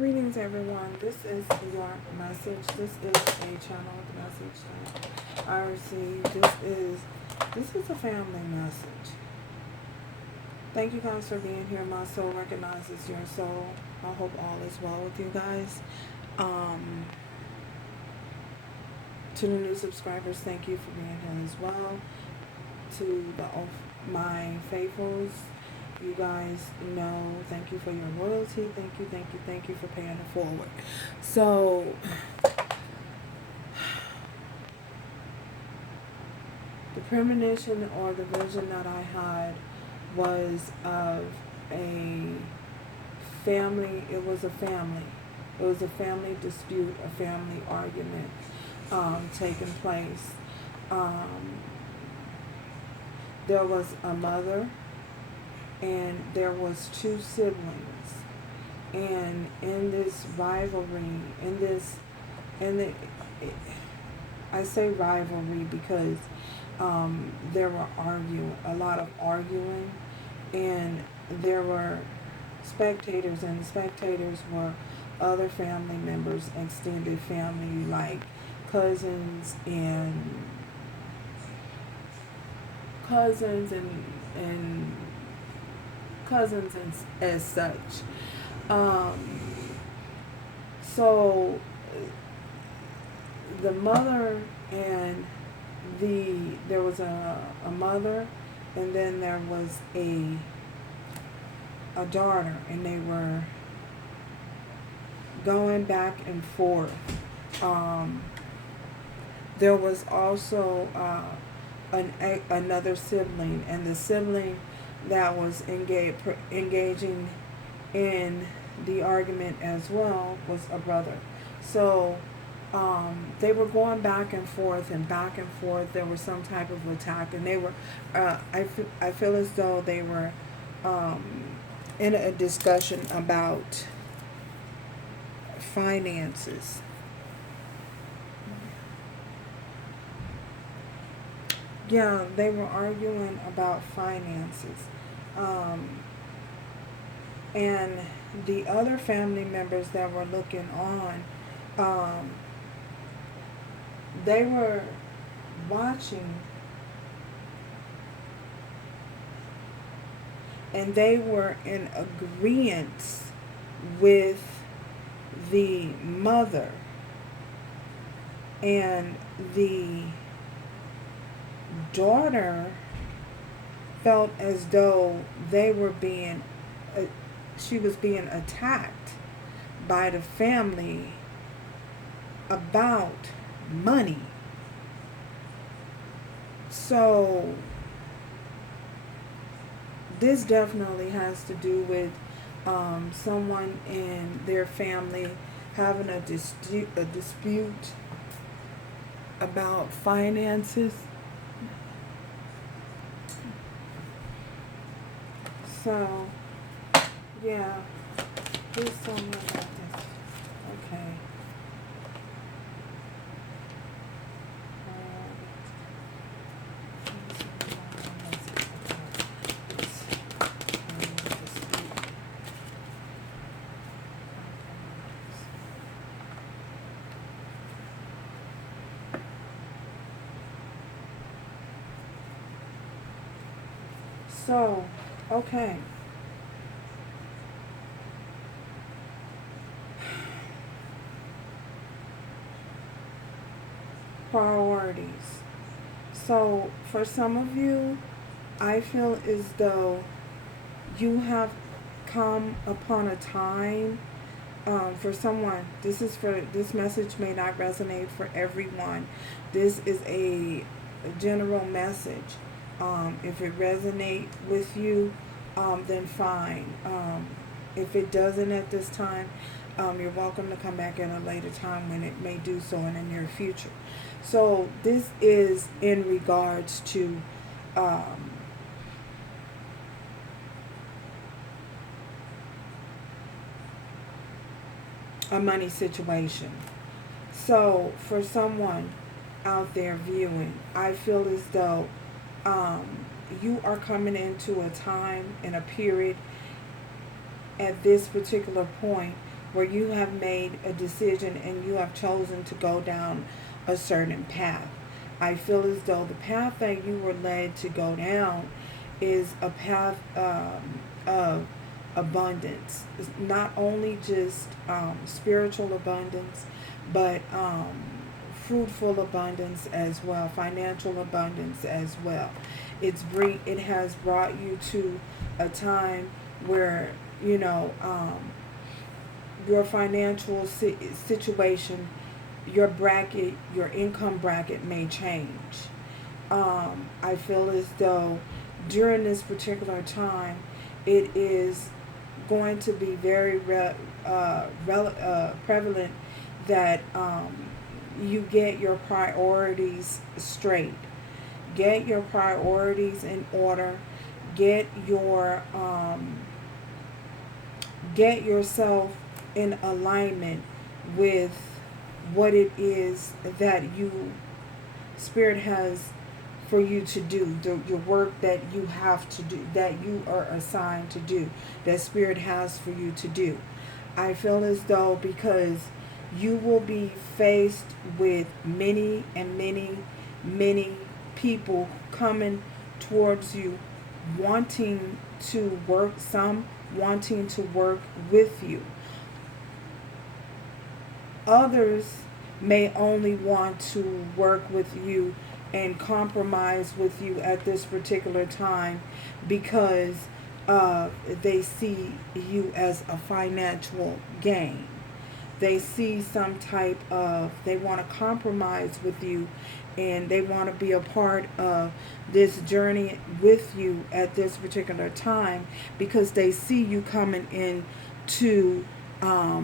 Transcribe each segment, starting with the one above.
Greetings, everyone. This is your message. This is a channeled message that I received. This is a family message. Thank you guys for being here. My soul recognizes your soul. I hope all is well with you guys. To the new subscribers, thank you for being here as well. To my faithfuls, you guys know, thank you for your loyalty. Thank you for paying it forward. So, the premonition or the vision that I had was of a family. It was a family dispute, a family argument taking place. There was a mother and there was two siblings, and in this rivalry, I say rivalry because there were a lot of arguing, and there were spectators, and the spectators were other family members, extended family like cousins and as such. So the mother and there was a mother, and then there was a daughter, and they were going back and forth. There was also another sibling, and the sibling that was engaging in the argument as well was a brother. So they were going back and forth and back and forth. There was some type of attack, and they were I feel as though they were in a discussion about finances. Yeah, they were arguing about finances. And the other family members that were looking on, they were watching, and they were in agreement with the mother, and the daughter felt as though she was being attacked by the family about money. So this definitely has to do with someone in their family having a dispute about finances. So, yeah, please tell me about this. Okay. So, okay. Priorities. So, for some of you, I feel as though you have come upon a time. For someone, this message may not resonate for everyone. This is a general message. If it resonates with you, then fine. If it doesn't at this time, you're welcome to come back at a later time when it may do so in the near future. So this is in regards to a money situation. So for someone out there viewing, I feel as though you are coming into a time and a period at this particular point where you have made a decision and you have chosen to go down a certain path. I feel as though the path that you were led to go down is a path of abundance. It's not only just spiritual abundance, but fruitful abundance as well, financial abundance as well. It has brought you to a time where your financial situation, your bracket, your income bracket may change. I feel as though during this particular time, it is going to be very prevalent that you get your priorities straight. Get your priorities in order. Get yourself in alignment with what it is that Spirit has for you to do, your work that you have to do, that you are assigned to do, that Spirit has for you to do. I feel as though because you will be faced with many and many, many people coming towards you wanting to work, some wanting to work with you. Others may only want to work with you and compromise with you at this particular time because they see you as a financial gain. They see they want to compromise with you, and they want to be a part of this journey with you at this particular time because they see you coming into a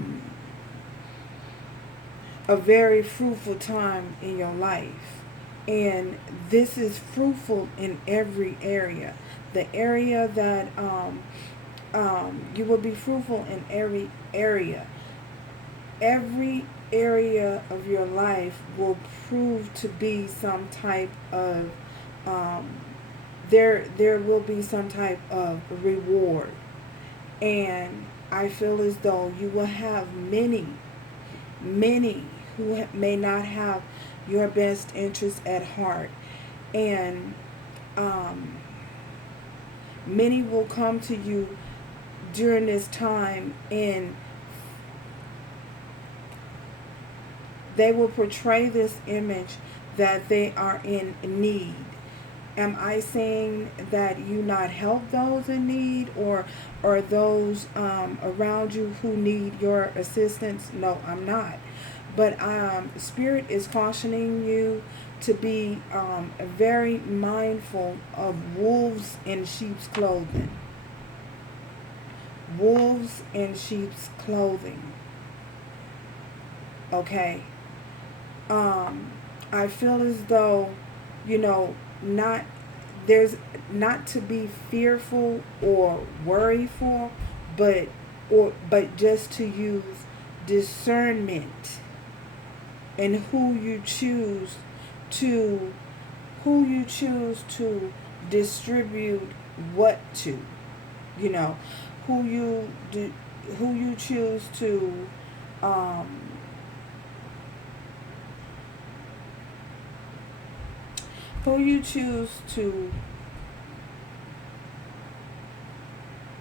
very fruitful time in your life. And this is fruitful in every area. The area that you will be fruitful in every area. Every area of your life will prove to be some type of there will be some type of reward. And I feel as though you will have many who may not have your best interest at heart. And many will come to you during this time, and they will portray this image that they are in need. Am I saying that you not help those in need or those around you who need your assistance? No, I'm not. But Spirit is cautioning you to be very mindful of wolves in sheep's clothing. Wolves in sheep's clothing. Okay. I feel as though, there's not to be fearful or worryful, but just to use discernment in who you choose to distribute what to, who you choose to who you choose to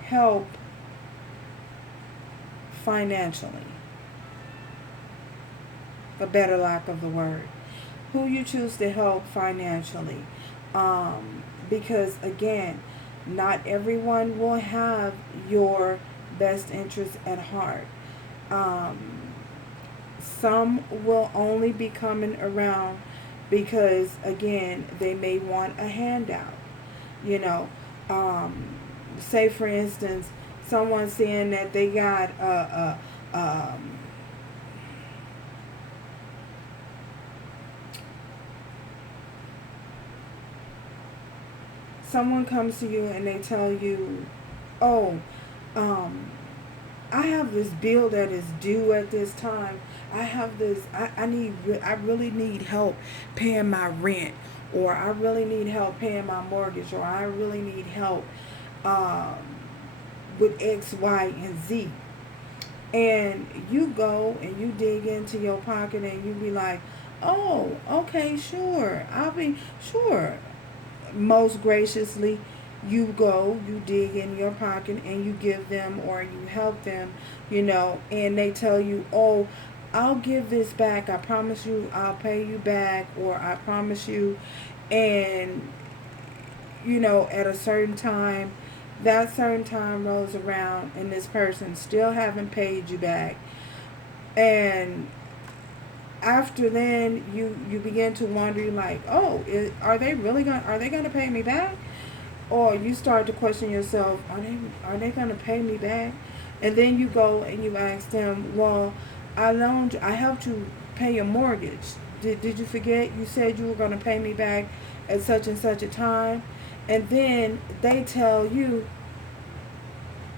help financially, for better lack of the word. Who you choose to help financially. Because again, not everyone will have your best interest at heart. Some will only be coming around because, again, they may want a handout. Say for instance, someone saying that they got someone comes to you and they tell you, oh, I have this bill that is due at this time. I really need help paying my rent, or I really need help paying my mortgage, or I really need help with X, Y, and Z. And you go and you dig into your pocket and you be like, oh, okay, sure, I'll be sure. Most graciously, you go, you dig in your pocket and you give them or you help them, and they tell you, oh, I'll give this back. I promise you I'll pay you back, or I promise you. And, at a certain time, that certain time rolls around and this person still haven't paid you back. And after then, you begin to wonder, like, oh, are they gonna pay me back? Or you start to question yourself, are they gonna pay me back? And then you go and you ask them, well, I helped you pay your mortgage. Did you forget? You said you were gonna pay me back at such and such a time. And then they tell you,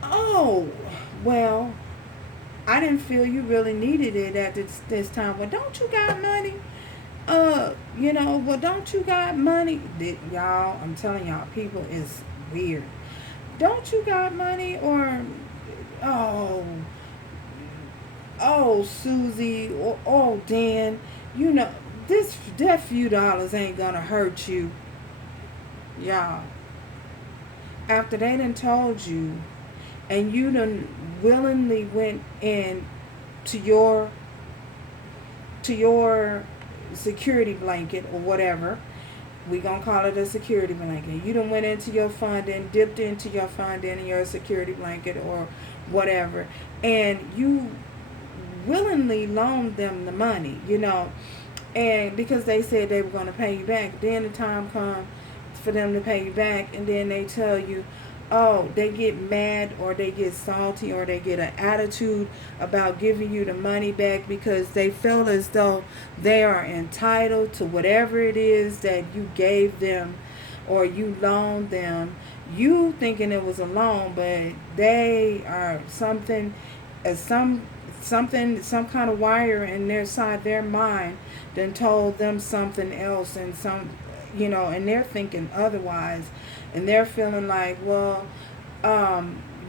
oh, well, I didn't feel you really needed it at this time. Well, don't you got money? Well, don't you got money? Y'all, I'm telling y'all, people is weird. Don't you got money? Or, oh, Susie, or, oh, Dan, that few dollars ain't gonna hurt you. Y'all, after they done told you, and you done willingly went in to your security blanket or whatever, we gonna call it a security blanket. You done went into your funding, dipped into your funding in your security blanket or whatever, and you willingly loaned them the money, and because they said they were gonna pay you back. Then the time comes for them to pay you back, and then they tell you, oh, they get mad or they get salty or they get an attitude about giving you the money back because they feel as though they are entitled to whatever it is that you gave them or you loaned them. You thinking it was a loan, but they are some kind of wire in their mind then told them something else, and and they're thinking otherwise, and they're feeling like, well,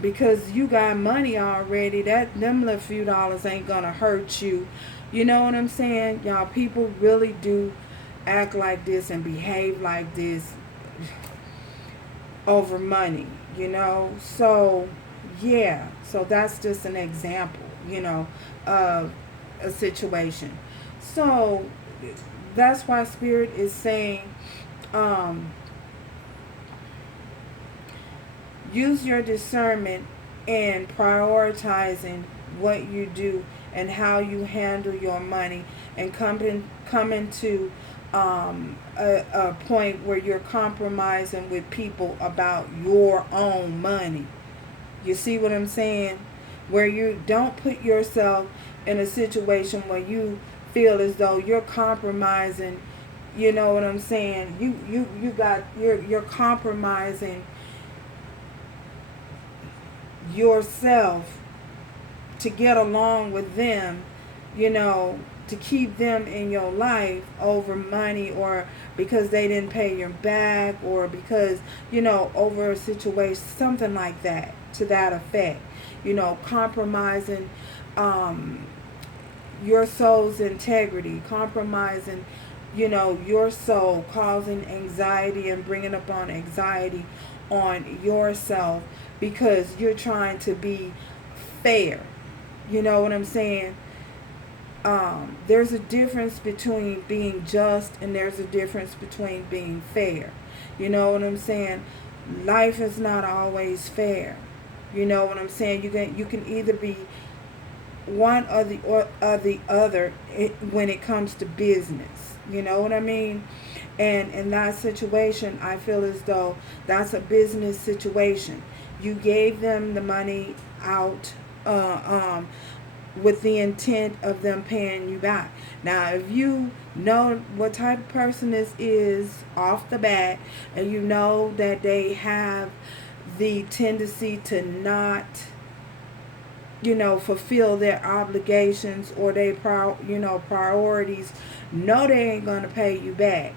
because you got money already, that them little few dollars ain't gonna hurt you. You know what I'm saying? Y'all, people really do act like this and behave like this over money, So, yeah, so that's just an example, of a situation. So that's why Spirit is saying, use your discernment in prioritizing what you do and how you handle your money, and come into a point where you're compromising with people about your own money. You see what I'm saying? Where you don't put yourself in a situation where you feel as though you're compromising. You know what I'm saying? You're compromising yourself to get along with them, to keep them in your life over money, or because they didn't pay you back, or because, over a situation, something like that, to that effect. Compromising your soul's integrity, compromising, your soul, causing anxiety and bringing upon anxiety on yourself because you're trying to be fair. You know what I'm saying? There's a difference between being just and there's a difference between being fair. You know what I'm saying? Life is not always fair. You know what I'm saying? You can either be one or the other when it comes to business. You know what I mean? And in that situation, I feel as though that's a business situation. You gave them the money out with the intent of them paying you back. Now, if you know what type of person this is off the bat, and you know that they have the tendency to not, fulfill their obligations or their priorities, no, they ain't gonna pay you back,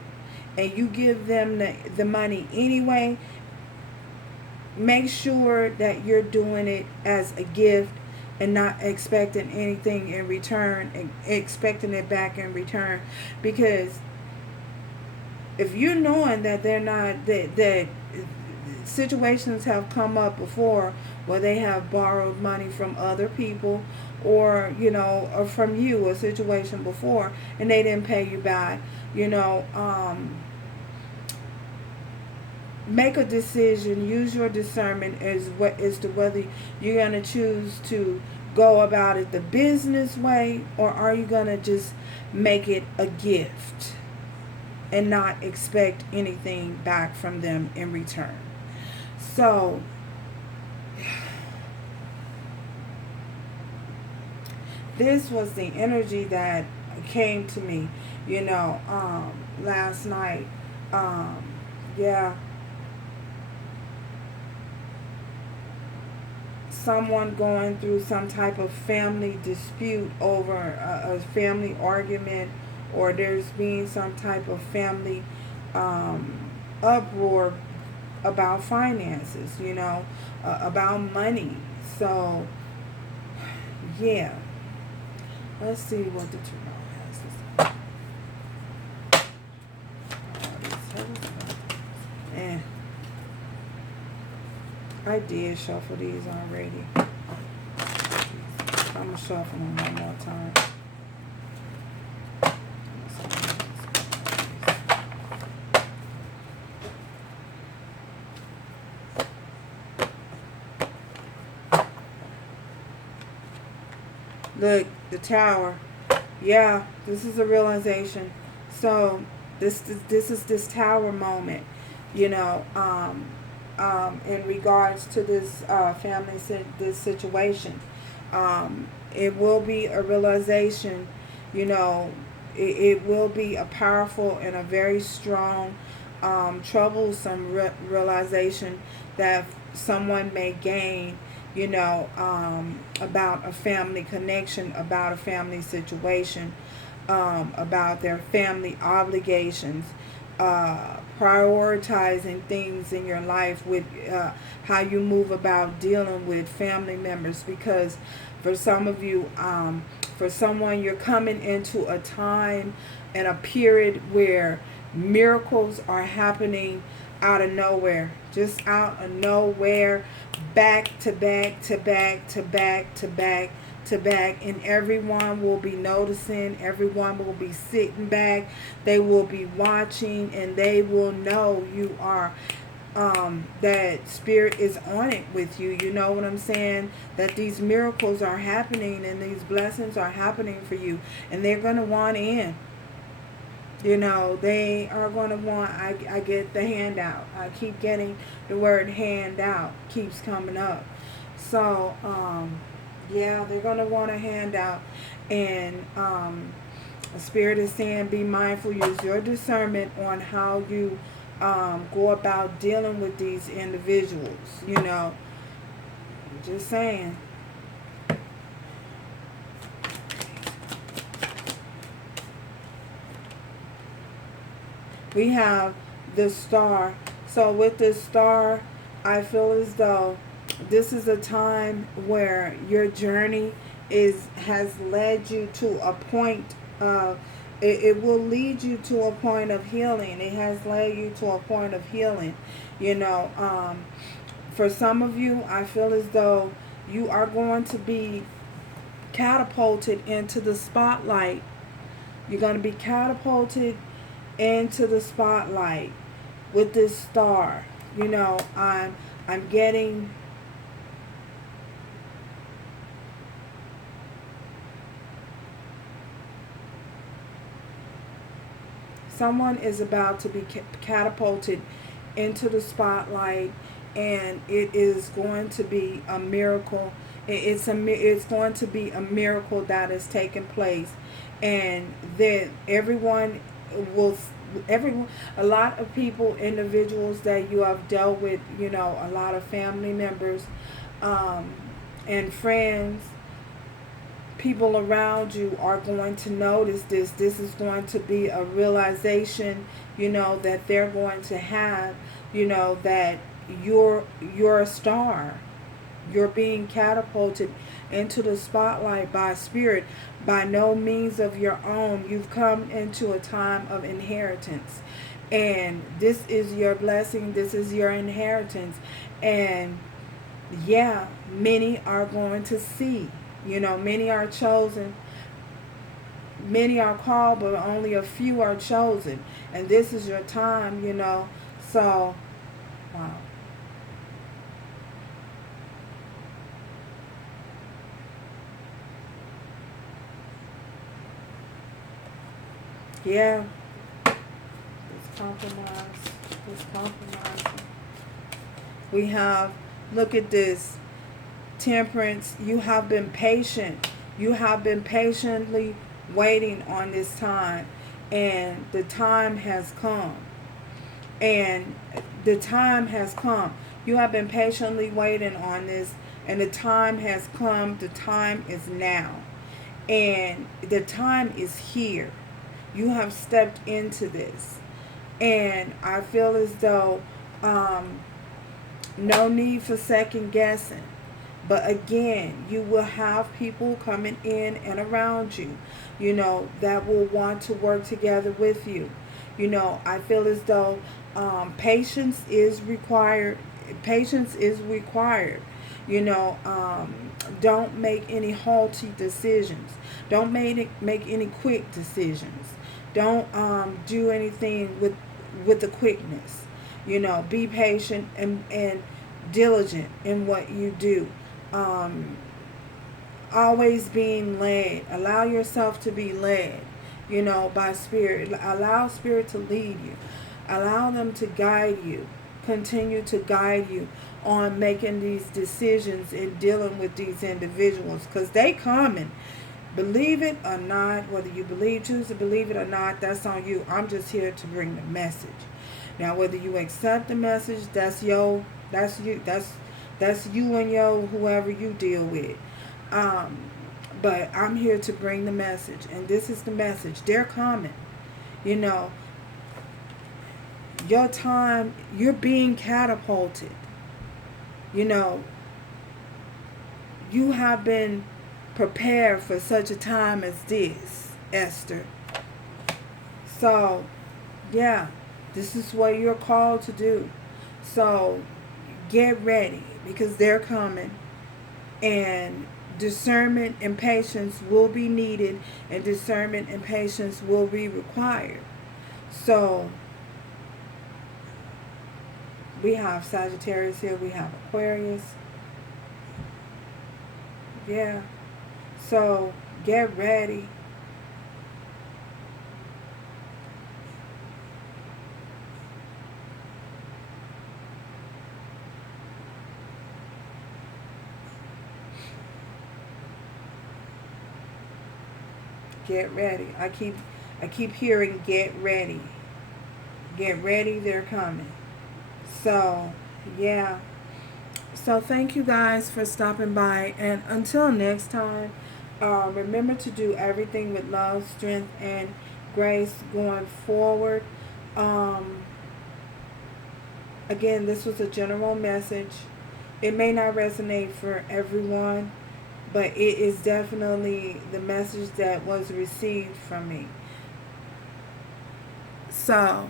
and you give them the money anyway, make sure that you're doing it as a gift and not expecting anything in return, expecting it back in return. Because if you're knowing that they're not, that situations have come up before where they have borrowed money from other people, or or from you, a situation before, and they didn't pay you back, make a decision. Use your discernment as to whether you're going to choose to go about it the business way, or are you going to just make it a gift and not expect anything back from them in return. So this was the energy that came to me, last night. Yeah. Someone going through some type of family dispute over a family argument, or there's been some type of family uproar about finances, about money. So, yeah. Let's see what the tarot has to say. I did shuffle these already. I'm going to shuffle them one more time. Look, the Tower. Yeah, this is a realization. So this is this Tower moment, in regards to this family, this situation. It will be a realization, it will be a powerful and a very strong, troublesome realization that someone may gain, about a family connection, about a family situation, about their family obligations, prioritizing things in your life with how you move about dealing with family members. Because for some of you, for someone, you're coming into a time and a period where miracles are happening out of nowhere, just out of nowhere, back to back to back to back to back to back, and everyone will be noticing, everyone will be sitting back, they will be watching, and they will know you are, that spirit is on it with you. You know what I'm saying? That these miracles are happening and these blessings are happening for you, and they're going to want in. They are going to want, I get the handout. I keep getting the word handout, keeps coming up. So, yeah, they're going to want a handout. And the Spirit is saying, be mindful, use your discernment on how you go about dealing with these individuals. Just saying. We have the Star. So with this Star, I feel as though this is a time where your journey has led you to a point of, it will lead you to a point of healing. It has led you to a point of healing. For some of you, I feel as though you are going to be catapulted into the spotlight. You're going to be catapulted into the spotlight with this Star. I'm getting someone is about to be catapulted into the spotlight, and it is going to be a miracle. It's going to be a miracle that is taking place, and then a lot of people, individuals that you have dealt with, a lot of family members, and friends, people around you are going to notice this. This is going to be a realization, that they're going to have, that you're a star. You're being catapulted into the spotlight by Spirit, by no means of your own. You've come into a time of inheritance. And this is your blessing. This is your inheritance. And yeah, many are going to see. Many are chosen. Many are called, but only a few are chosen. And this is your time. So, wow. Yeah. It's compromise. It's compromising. We have, look at this. Temperance, you have been patient. You have been patiently waiting on this time. And the time has come. And the time has come. You have been patiently waiting on this. And the time has come. The time is now. And the time is here. You have stepped into this. And I feel as though no need for second guessing. But again, you will have people coming in and around you, that will want to work together with you. I feel as though patience is required. Patience is required. Don't make any halty decisions. Don't make any quick decisions. Don't do anything with the quickness. Be patient and diligent in what you do. Always being led. Allow yourself to be led, by Spirit. Allow Spirit to lead you. Allow them to guide you. Continue to guide you on making these decisions and dealing with these individuals, because they coming. Believe it or not, whether you choose to believe it or not, that's on you. I'm just here to bring the message. Now, whether you accept the message, that's you. That's you and your whoever you deal with. But I'm here to bring the message, and this is the message. They're coming. Your time, you're being catapulted. You have been prepared for such a time as this, Esther. So, yeah, this is what you're called to do. So, get ready, because they're coming. And discernment and patience will be needed, and discernment and patience will be required. So, we have Sagittarius here. We have Aquarius. Yeah. So, get ready. Get ready. I keep hearing get ready. Get ready, they're coming. So, yeah. So, thank you guys for stopping by. And until next time, remember to do everything with love, strength, and grace going forward. Again, this was a general message. It may not resonate for everyone, but it is definitely the message that was received from me. So,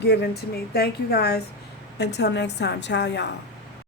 given to me. Thank you guys. Until next time. Ciao, y'all.